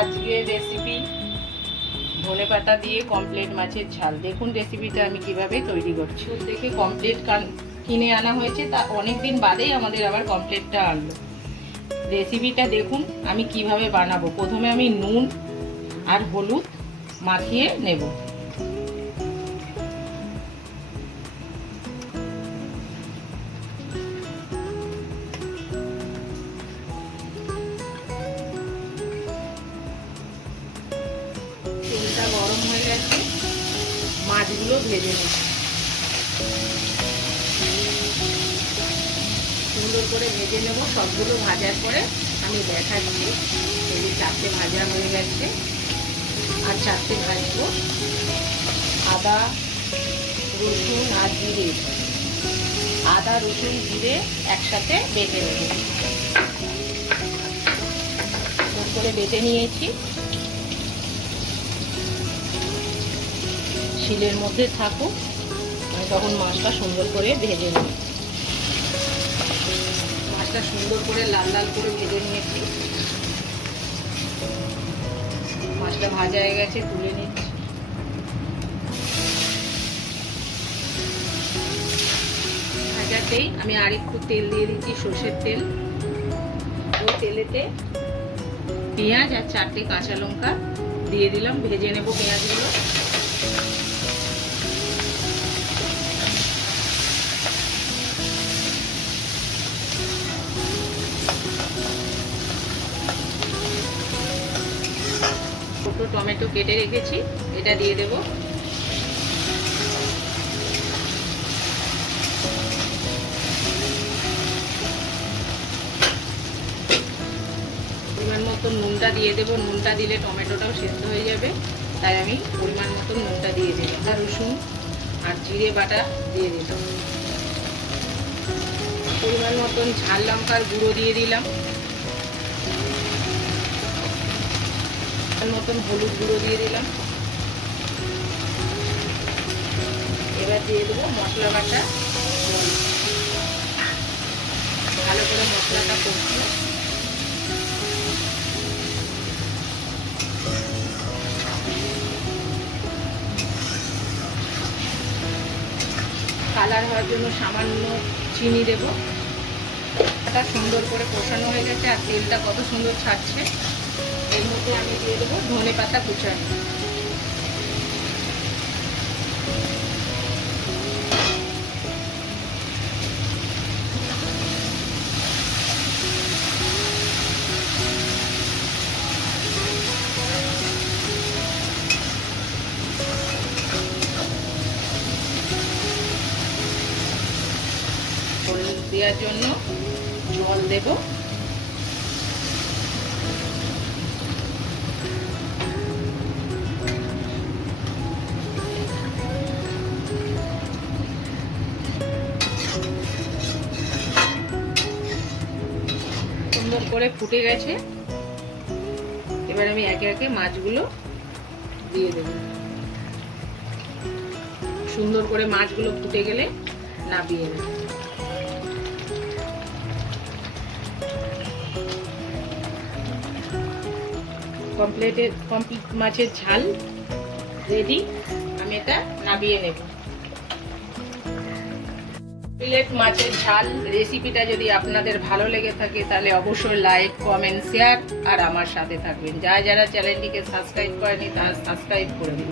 আজকের রেসিপি ধনে পাতা দিয়ে কমপ্লিট মাছের ঝাল। দেখুন রেসিপিটা আমি কীভাবে তৈরি করছি। দেখে কমপ্লেট কিনে আনা হয়েছে, তা অনেক দিন বাদেই আমাদের আবার কমপ্লিটটা আনলো। রেসিপিটা দেখুন আমি কীভাবে বানাবো। প্রথমে আমি নুন আর হলুদ মাখিয়ে নেব। মাছগুলো ভেজে নেব সুন্দর করে ভেজে নেব। সবগুলো ভাজার পরে আমি দেখাচ্ছি। এই চারটে ভাজা হয়ে গেছে। আর চারটে ভাজবো। আদা, রসুন আর জিরে। আদা, রসুন, জিরে একসাথে বেটে নেব। করে বেটে নিয়েছি। শিলের মধ্যে থাকুক, আমি তখন মাছটা সুন্দর করে ভেজে নিই মাছটা সুন্দর করে লাল লাল করে ভেজে নিয়েছি। মাছটা ভাজা হয়ে গেছে, তুলে নিচ্ছি। ভাজাতেই আমি আর একটু তেল দিয়ে দিচ্ছি, সর্ষের তেল। ওই তেলেতে পেঁয়াজ আর চারটে কাঁচা লঙ্কা দিয়ে দিলাম, ভেজে নেব পেঁয়াজগুলো। ছোটো টমেটো কেটে রেখেছি। এটা দিয়ে দেব। পরিমাণ মতো নুনটা দিয়ে দেব। নুনটা দিলে টমেটোটাও সেদ্ধ হয়ে যাবে। তাই আমি পরিমাণ মতো নুনটা দিয়ে দেব। আদা, রসুন আর জিরে বাটা দিয়ে দিলাম। পরিমাণ মতন ঝাল লঙ্কার গুঁড়ো দিয়ে দিলাম। মতন হলুদ গুঁড়ো দিয়ে দিলাম। এবার দিয়ে দেবো মশলা বাটা। ভালো করে মশলাটা করছি কালার হওয়ার জন্য সামান্য চিনি দেব। সুন্দর করে কষানো হয়ে গেছে আর তেলটা কত সুন্দর ছাড়ছে। এর মধ্যে আমি দিয়ে দেবো ধনে পাতা কুচানো। দেওয়ার জন্য জল দেবো। সুন্দর করে ফুটে গেছে। এবার আমি একে একে মাছগুলো দিয়ে দেব। সুন্দর করে মাছগুলো ফুটে গেলে নাবিয়ে নেব। কমপ্লিটের কমপ্লিট মাছের ঝাল রেডি। আমি এটা নাবিয়ে নেব। প্লেট মাছের ঝাল রেসিপিটা যদি আপনাদের ভালো লেগে থাকে, তাহলে অবশ্যই লাইক কমেন্ট শেয়ার আর আমার সাথে থাকবেন। যা যারা চ্যানেলটিকে সাবস্ক্রাইব করেনি তারা সাবস্ক্রাইব করে দিন।